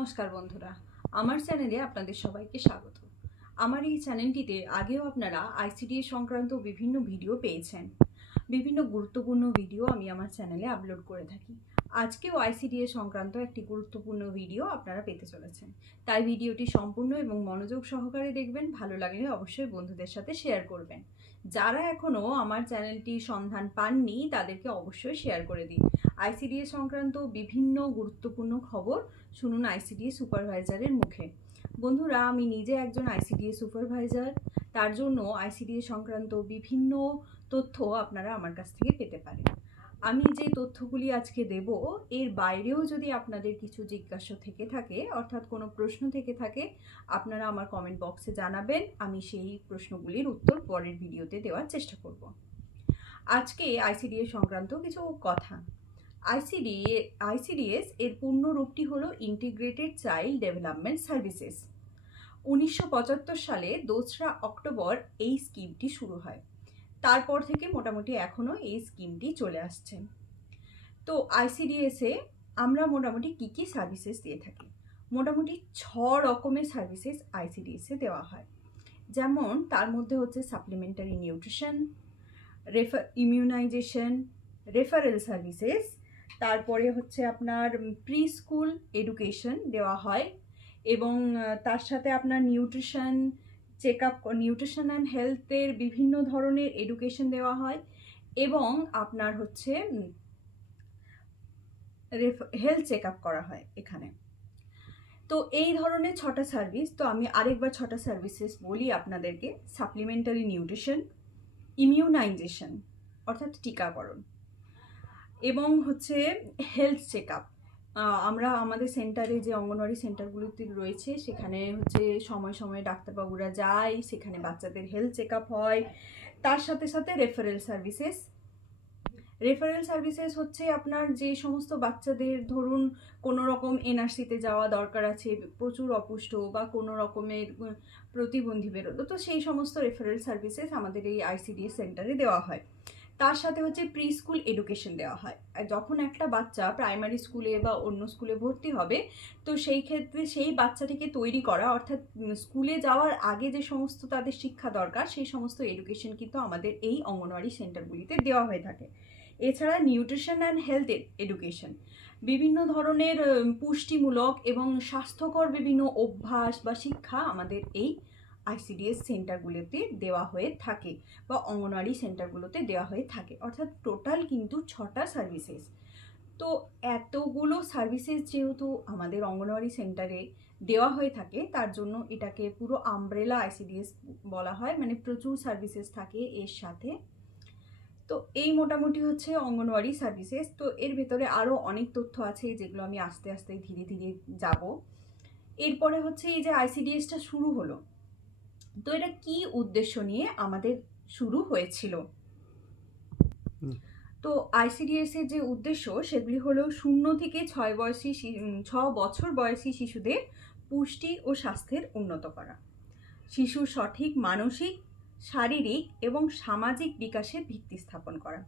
নমস্কার বন্ধুরা, আমার চ্যানেলে আপনাদের সবাইকে স্বাগত। আমার এই চ্যানেলটিতে আগেও আপনারা আইসিডিএস সংক্রান্ত বিভিন্ন ভিডিও পেয়েছেন। বিভিন্ন গুরুত্বপূর্ণ ভিডিও আমি আমার চ্যানেলে আপলোড করে থাকি। আজকেও আইসিডিএস সংক্রান্ত একটি গুরুত্বপূর্ণ ভিডিও আপনারা পেতে চলেছেন। তাই ভিডিওটি সম্পূর্ণ এবং মনোযোগ সহকারে দেখবেন। ভালো লাগলে অবশ্যই বন্ধুদের সাথে শেয়ার করবেন। যারা এখনও আমার চ্যানেলটির সন্ধান পাননি তাদেরকে অবশ্যই শেয়ার করে দিন। আইসিডিএস সংক্রান্ত বিভিন্ন গুরুত্বপূর্ণ খবর শুনুন আইসিডিএস সুপারভাইজারের মুখে। বন্ধুরা, আমি নিজে একজন আইসিডিএস সুপারভাইজার। তার জন্য আইসিডিএস সংক্রান্ত বিভিন্ন তথ্য আপনারা আমার কাছ থেকে পেতে পারেন। আমি যে তথ্যগুলি আজকে দেব এর বাইরেও যদি আপনাদের কিছু জিজ্ঞাসা থেকে থাকে, অর্থাৎ কোনো প্রশ্ন থেকে থাকে, আপনারা আমার কমেন্ট বক্সে জানাবেন। আমি সেই প্রশ্নগুলির উত্তর পরের ভিডিওতে দেওয়ার চেষ্টা করব। আজকে আইসিডিএস সংক্রান্ত কিছু কথা। আইসিডিএস এর পূর্ণ রূপটি হলো ইন্টিগ্রেটেড চাইল্ড ডেভেলপমেন্ট সার্ভিসেস। 1975 সালে 2রা অক্টোবর এই স্কিমটি শুরু হয়। তারপর থেকে মোটামুটি এখনও এই স্কিমটি চলে আসছে। তো আইসিডিএসে আমরা মোটামুটি কী কী সার্ভিসেস দিয়ে থাকি? মোটামুটি 6 রকমের সার্ভিসেস আইসিডিএসে দেওয়া হয়। যেমন তার মধ্যে হচ্ছে supplementary nutrition, immunisation, referral services, তারপরে হচ্ছে আপনার প্রি স্কুল এডুকেশন দেওয়া হয়, এবং তার সাথে আপনার নিউট্রিশন নিউট্রিশন অ্যান্ড হেলথের বিভিন্ন ধরনের এডুকেশন দেওয়া হয়, এবং আপনার হচ্ছে হেলথ চেক আপ করা হয় এখানে। তো এই ধরনের 6টা সার্ভিস। তো আমি আরেকবার 6টা সার্ভিসেস বলি আপনাদেরকে। সাপ্লিমেন্টারি নিউট্রিশন, ইমিউনাইজেশন অর্থাৎ টিকাকরণ, এবং হচ্ছে হেলথ চেক আপ। আমরা আমাদের সেন্টারে যে অঙ্গনওয়াড়ি সেন্টারগুলিতে রয়েছে সেখানে হচ্ছে সময় সময় ডাক্তারবাবুরা যায়, সেখানে বাচ্চাদের হেলথ চেক আপ হয়। তার সাথে সাথে রেফারেল সার্ভিসেস হচ্ছে আপনার যে সমস্ত বাচ্চাদের ধরুন কোনো রকম এনআরসিতে যাওয়া দরকার আছে, প্রচুর অপুষ্ট বা কোনো রকমের প্রতিবন্ধী বেরোলো, তো সেই সমস্ত রেফারেল সার্ভিসেস আমাদের এই আইসিডিএস সেন্টারে দেওয়া হয়। তার সাথে হচ্ছে প্রি স্কুল এডুকেশন দেওয়া হয়। যখন একটা বাচ্চা প্রাইমারি স্কুলে বা অন্য স্কুলে ভর্তি হবে, তো সেই ক্ষেত্রে সেই বাচ্চাটিকে তৈরি করা, অর্থাৎ স্কুলে যাওয়ার আগে যে সমস্ত তাদের শিক্ষা দরকার সেই সমস্ত এডুকেশন কিন্তু আমাদের এই অঙ্গনওয়াড়ি সেন্টারগুলিতে দেওয়া হয়ে থাকে। এছাড়া নিউট্রিশন অ্যান্ড হেলথ এডুকেশন, বিভিন্ন ধরনের পুষ্টিমূলক এবং স্বাস্থ্যকর বিভিন্ন অভ্যাস বা শিক্ষা আমাদের এই আইসিডিএস সেন্টারগুলোতে দেওয়া হয়ে থাকে বা অঙ্গনওয়াড়ি সেন্টারগুলোতে দেওয়া হয়ে থাকে। অর্থাৎ টোটাল কিন্তু 6টা সার্ভিসেস। তো এতগুলো সার্ভিসেস যেহেতু আমাদের অঙ্গনওয়াড়ি সেন্টারে দেওয়া হয়ে থাকে, তার জন্য এটাকে পুরো আমব্রেলা আইসিডিএস বলা হয়, মানে প্রচুর সার্ভিসেস থাকে এর সাথে। তো এই মোটামুটি হচ্ছে অঙ্গনওয়াড়ি সার্ভিসেস। তো এর ভেতরে আরও অনেক তথ্য আছে যেগুলো আমি আস্তে আস্তে ধীরে ধীরে যাব। এরপরে হচ্ছে এই যে আইসিডিএসটা শুরু হলো, তো এটা কি উদ্দেশ্য নিয়ে আমাদের শুরু হয়েছিল? তো আইসিডিএস এর যে উদ্দেশ্য সেগুলি হলো 0 থেকে 6 বছর বয়সী শিশুদের পুষ্টি ও স্বাস্থ্যের উন্নত করা, শিশুর সঠিক মানসিক, শারীরিক এবং সামাজিক বিকাশের ভিত্তি স্থাপন করা,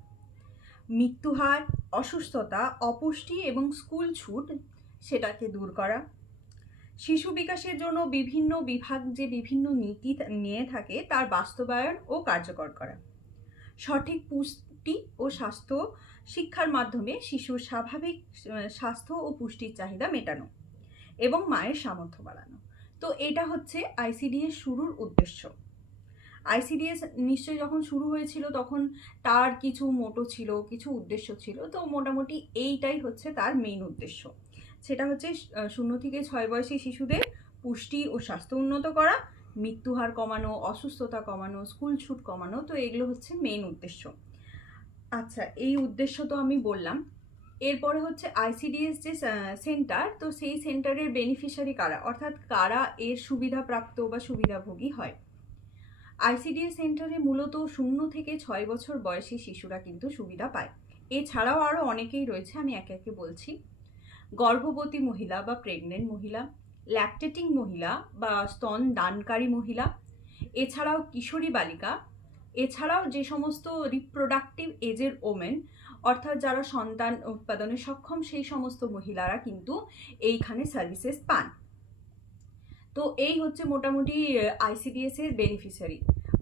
মৃত্যুহার, অসুস্থতা, অপুষ্টি এবং স্কুল ছুট সেটাকে দূর করা, শিশু বিকাশের জন্য বিভিন্ন বিভাগ যে বিভিন্ন নীতি নিয়ে থাকে তার বাস্তবায়ন ও কার্যকর করা, সঠিক পুষ্টি ও স্বাস্থ্য শিক্ষার মাধ্যমে শিশুর স্বাভাবিক স্বাস্থ্য ও পুষ্টির চাহিদা মেটানো এবং মায়ের সামর্থ্য বাড়ানো। তো এটা হচ্ছে আইসিডিএস শুরুর উদ্দেশ্য। আইসিডিএস নিশ্চয়ই যখন শুরু হয়েছিল তখন তার কিছু মোটো ছিল, কিছু উদ্দেশ্য ছিল। তো মোটামুটি এইটাই হচ্ছে তার মেইন উদ্দেশ্য। সেটা হচ্ছে 0 থেকে 6 বয়সী শিশুদের পুষ্টি ও স্বাস্থ্য উন্নত করা, মৃত্যুহার কমানো, অসুস্থতা কমানো, স্কুল ছুট কমানো। তো এগুলো হচ্ছে মেইন উদ্দেশ্য। আচ্ছা, এই উদ্দেশ্য তো আমি বললাম। এরপরে হচ্ছে আইসিডিএস যে সেন্টার, তো সেই সেন্টারের বেনিফিশিয়ারি কারা, অর্থাৎ কারা এর সুবিধাপ্রাপ্ত বা সুবিধাভোগী হয়। আইসিডিএস সেন্টারে মূলত 0 থেকে 6 বছর বয়সী শিশুরা কিন্তু সুবিধা পায়। এছাড়াও আরও অনেকেই রয়েছে, আমি একে একে বলছি। গর্ভবতী মহিলা বা প্রেগনেন্ট মহিলা, ল্যাকটেটিং মহিলা বা স্তন দানকারী মহিলা, এছাড়াও কিশোরী বালিকা, এছাড়াও যে সমস্ত রিপ্রোডাক্টিভ এজের ওমেন, অর্থাৎ যারা সন্তান উৎপাদনে সক্ষম সেই সমস্ত মহিলারা কিন্তু এইখানে সার্ভিসেস পান। তো এই হচ্ছে মোটামুটি আইসিডিএস এর বেনিফিশিয়ারি,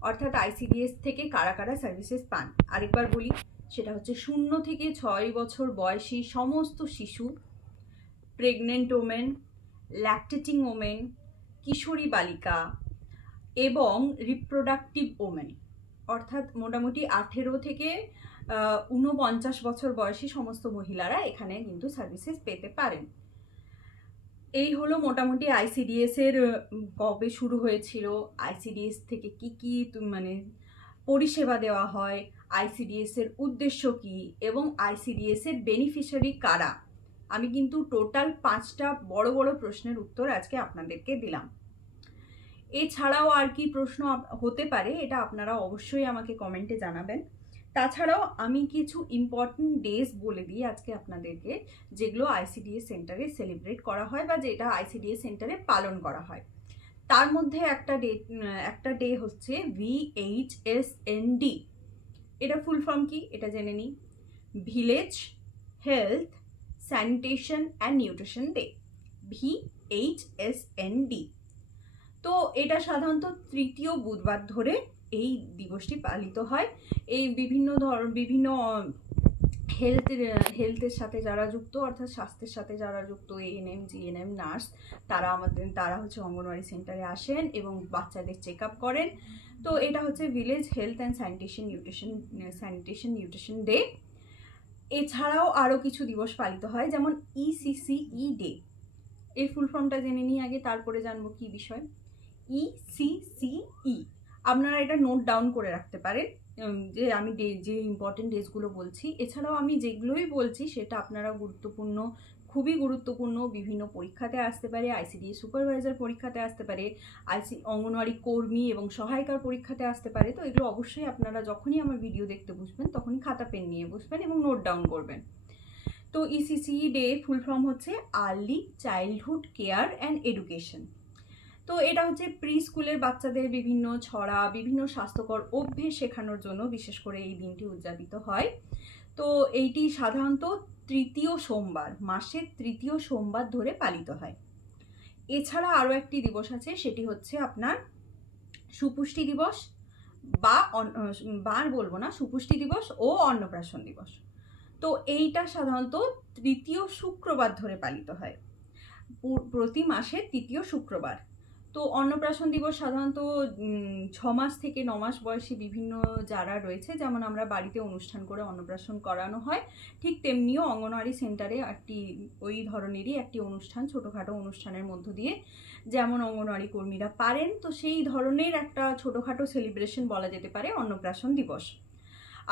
অর্থাৎ আইসিডিএস থেকে কারা কারা সার্ভিসেস পান। আরেকবার বলি, সেটা হচ্ছে 0 থেকে 6 বছর বয়সী সমস্ত শিশু, প্রেগনেন্ট ওমেন, ল্যাকটেটিং ওমেন, কিশোরী বালিকা এবং রিপ্রোডাক্টিভ ওমেন, অর্থাৎ মোটামুটি 18 থেকে 49 বছর বয়সী সমস্ত মহিলারা এখানে কিন্তু সার্ভিসেস পেতে পারেন। এই হলো মোটামুটি আইসিডিএস এর কবে শুরু হয়েছিল, আইসিডিএস থেকে কি কি মানে পরিষেবা দেওয়া হয়, আইসিডিএস এর উদ্দেশ্য কি এবং আইসিডিএস এর বেনিফিশিয়ারি কারা। আমি কিন্তু টোটাল 5টা বড় বড় প্রশ্নের উত্তর আজকে আপনাদেরকে দিলাম। এছাড়াও আর কি প্রশ্ন হতে পারে এটা আপনারা অবশ্যই আমাকে কমেন্টে জানাবেন। তাছাড়াও আমি কিছু ইম্পর্টেন্ট ডেজ বলে দিই আজকে আপনাদেরকে, যেগুলো আইসিডিএস সেন্টারে সেলিব্রেট করা হয় বা যেটা আইসিডিএস সেন্টারে পালন করা হয়। তার মধ্যে একটা ডে হচ্ছে VHSND। এটা ফুল ফর্ম কি এটা জেনে নিই, village health sanitation and nutrition day, VHSND। তো এটা সাধারণত তৃতীয় বুধবার ধরে এই দিবসটি পালিত হয়। এই বিভিন্ন হেলথের সাথে যারা যুক্ত, অর্থাৎ স্বাস্থ্যের সাথে যারা যুক্ত, এএনএম, জিএনএম, নার্স, তারা হচ্ছে অঙ্গনওয়াড়ি সেন্টারে আসেন এবং বাচ্চাদের চেক আপ করেন। তো এটা হচ্ছে village health and sanitation nutrition day. এছাড়াও আরও কিছু দিবস পালিত হয়, যেমন ECCE ডে। এর ফুল ফর্মটা জেনে নিই আগে, তারপরে জানবো কি বিষয়। ECCE আপনারা এটা নোট ডাউন করে রাখতে পারেন, যে আমি যে ইম্পর্টেন্ট ডেজগুলো বলছি। এছাড়াও আমি যেগুলোই বলছি সেটা আপনারা খুবই গুরুত্বপূর্ণ, বিভিন্ন পরীক্ষাতে আসতে পারে, আইসিডিএস সুপারভাইজার পরীক্ষাতে আসতে পারে, অঙ্গনওয়াড়ি কর্মী এবং সহায়িকার পরীক্ষাতে আসতে পারে। তো এগুলো অবশ্যই আপনারা যখনই আমার ভিডিও দেখতে বসবেন তখনই খাতা পেন নিয়ে বসবেন এবং নোট ডাউন করবেন। তো ECCE ডে ফুল ফর্ম হচ্ছে early childhood care and education. তো এটা হচ্ছে প্রি স্কুলের বাচ্চাদের বিভিন্ন ছড়া, বিভিন্ন স্বাস্থ্যকর অভ্যেস শেখানোর জন্য বিশেষ করে এই দিনটি উদযাপিত হয়। তো এইটি সাধারণত মাসের তৃতীয় সোমবার ধরে পালিত হয়। এছাড়া আরও একটি দিবস আছে, সেটি হচ্ছে আপনার সুপুষ্টি দিবস সুপুষ্টি দিবস ও অন্নপ্রাশন দিবস। তো এইটা সাধারণত তৃতীয় শুক্রবার ধরে পালিত হয়, প্রতি মাসের তৃতীয় শুক্রবার। তো অন্নপ্রাশন দিবস সাধারণত 6 মাস থেকে 9 মাস বয়সী বিভিন্ন যারা রয়েছে, যেমন আমরা বাড়িতে অনুষ্ঠান করে অন্নপ্রাশন করানো হয়, ঠিক তেমনিও অঙ্গনওয়াড়ি সেন্টারে ওই ধরনেরই একটি অনুষ্ঠান, ছোটোখাটো অনুষ্ঠানের মধ্য দিয়ে যেমন অঙ্গনওয়াড়ি কর্মীরা পারেন, তো সেই ধরনের একটা ছোটোখাটো সেলিব্রেশন বলা যেতে পারে অন্নপ্রাশন দিবস।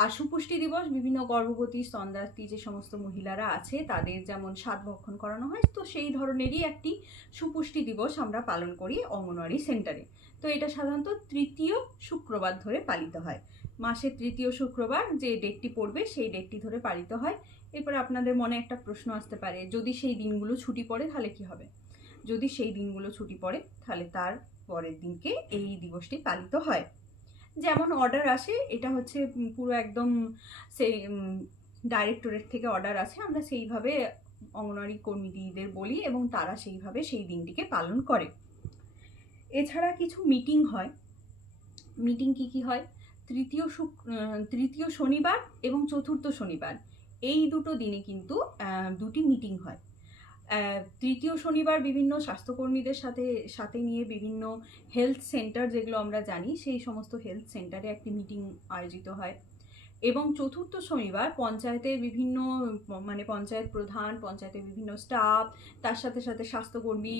আর সুপুষ্টি দিবস বিভিন্ন গর্ভবতী স্তন্যদাত্রী যে সমস্ত মহিলারা আছে তাদের যেমন স্বাদ ভক্ষণ করানো হয়, তো সেই ধরনেরই একটি সুপুষ্টি দিবস আমরা পালন করি অঙ্গনওয়াড়ি সেন্টারে। তো এটা সাধারণত তৃতীয় শুক্রবার ধরে পালিত হয়, মাসের তৃতীয় শুক্রবার যে ডেটটি পড়বে সেই ডেটটি ধরে পালিত হয়। এরপরে আপনাদের মনে একটা প্রশ্ন আসতে পারে, যদি সেই দিনগুলো ছুটি পড়ে তাহলে কি হবে? যদি সেই দিনগুলো ছুটি পড়ে তাহলে তার পরের দিনকে এই দিবসটি পালিত হয়। যেমন অর্ডার আসে, এটা হচ্ছে পুরো একদম সেই ডাইরেক্টরেট থেকে অর্ডার আসে, আমরা সেইভাবে অঙ্গনওয়াড়ি কর্মীদের বলি এবং তারা সেইভাবে সেই দিনটিকে পালন করে। এছাড়া কিছু মিটিং হয়। মিটিং কি হয়? তৃতীয় শনিবার এবং চতুর্থ শনিবার এই দুটো দিনে কিন্তু দুটি মিটিং হয়। তৃতীয় শনিবার বিভিন্ন স্বাস্থ্যকর্মীদের সাথে নিয়ে বিভিন্ন হেলথ সেন্টার, যেগুলো আমরা জানি, সেই সমস্ত হেলথ সেন্টারে একটি মিটিং আয়োজিত হয়। এবং চতুর্থ শনিবার পঞ্চায়েতের বিভিন্ন পঞ্চায়েত প্রধান, পঞ্চায়েতের বিভিন্ন স্টাফ, তার সাথে সাথে স্বাস্থ্যকর্মী,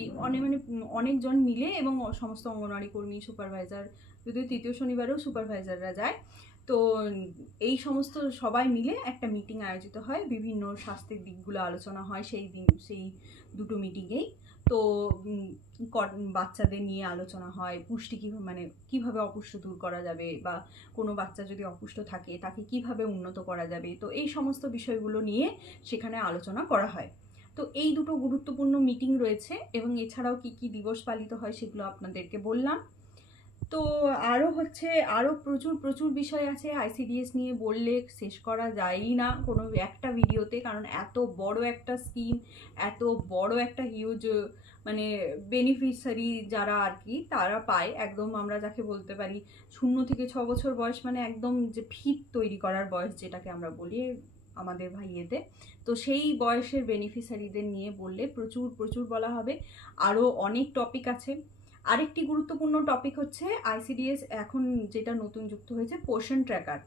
অনেকজন মিলে এবং সমস্ত অঙ্গনওয়াড়ি কর্মী, সুপারভাইজার, যদিও তৃতীয় শনিবারেও সুপারভাইজাররা যায়, তো এই সমস্ত সবাই মিলে একটা মিটিং আয়োজিত হয়, বিভিন্ন স্বাস্থ্যের দিকগুলো আলোচনা হয় সেই দুটো মিটিংয়েই। তো বাচ্চাদের নিয়ে আলোচনা হয়, পুষ্টি কিভাবে অপুষ্ট দূর করা যাবে, বা কোনো বাচ্চা যদি অপুষ্ট থাকে তাকে কিভাবে উন্নত করা যাবে, তো এই সমস্ত বিষয়গুলো নিয়ে সেখানে আলোচনা করা হয়। তো এই দুটো গুরুত্বপূর্ণ মিটিং রয়েছে। এবং এছাড়াও কি দিবস পালিত হয় সেগুলো আপনাদেরকে বললাম। তো আরও প্রচুর প্রচুর বিষয় আছে আইসিডিএস নিয়ে, বললে শেষ করা যায়ই না কোনো একটা ভিডিওতে, কারণ এত বড় একটা স্কিম, এত বড় একটা হিউজ মানে বেনিফিশিয়ারি যারা আর কি তারা পায়, একদম আমরা যাকে বলতে পারি 0 থেকে 6 বছর বয়স, মানে একদম যে ভিত তৈরি করার বয়স যেটাকে আমরা বলি আমাদের ভাইয়েদের। তো সেই বয়সের বেনিফিশিয়ারিদের নিয়ে বললে প্রচুর প্রচুর বলা হবে। আরও অনেক টপিক আছে। আরেকটি গুরুত্বপূর্ণ টপিক হচ্ছে আইসিডিএস এখন যেটা নতুন যুক্ত হয়েছে, পোষণ ট্র্যাকার।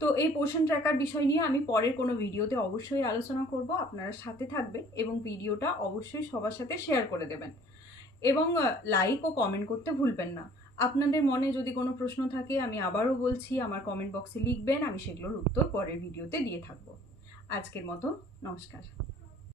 তো এই পোষণ ট্র্যাকার বিষয় নিয়ে আমি পরের কোনো ভিডিওতে অবশ্যই আলোচনা করব, আপনারা সাথে থাকবেন এবং ভিডিওটা অবশ্যই সবার সাথে শেয়ার করে দেবেন এবং লাইক ও কমেন্ট করতে ভুলবেন না। আপনাদের মনে যদি কোনো প্রশ্ন থাকে, আমি আবারও বলছি, আমার কমেন্ট বক্সে লিখবেন, আমি সেগুলোর উত্তর পরের ভিডিওতে দিয়ে থাকবো। আজকের মতো নমস্কার।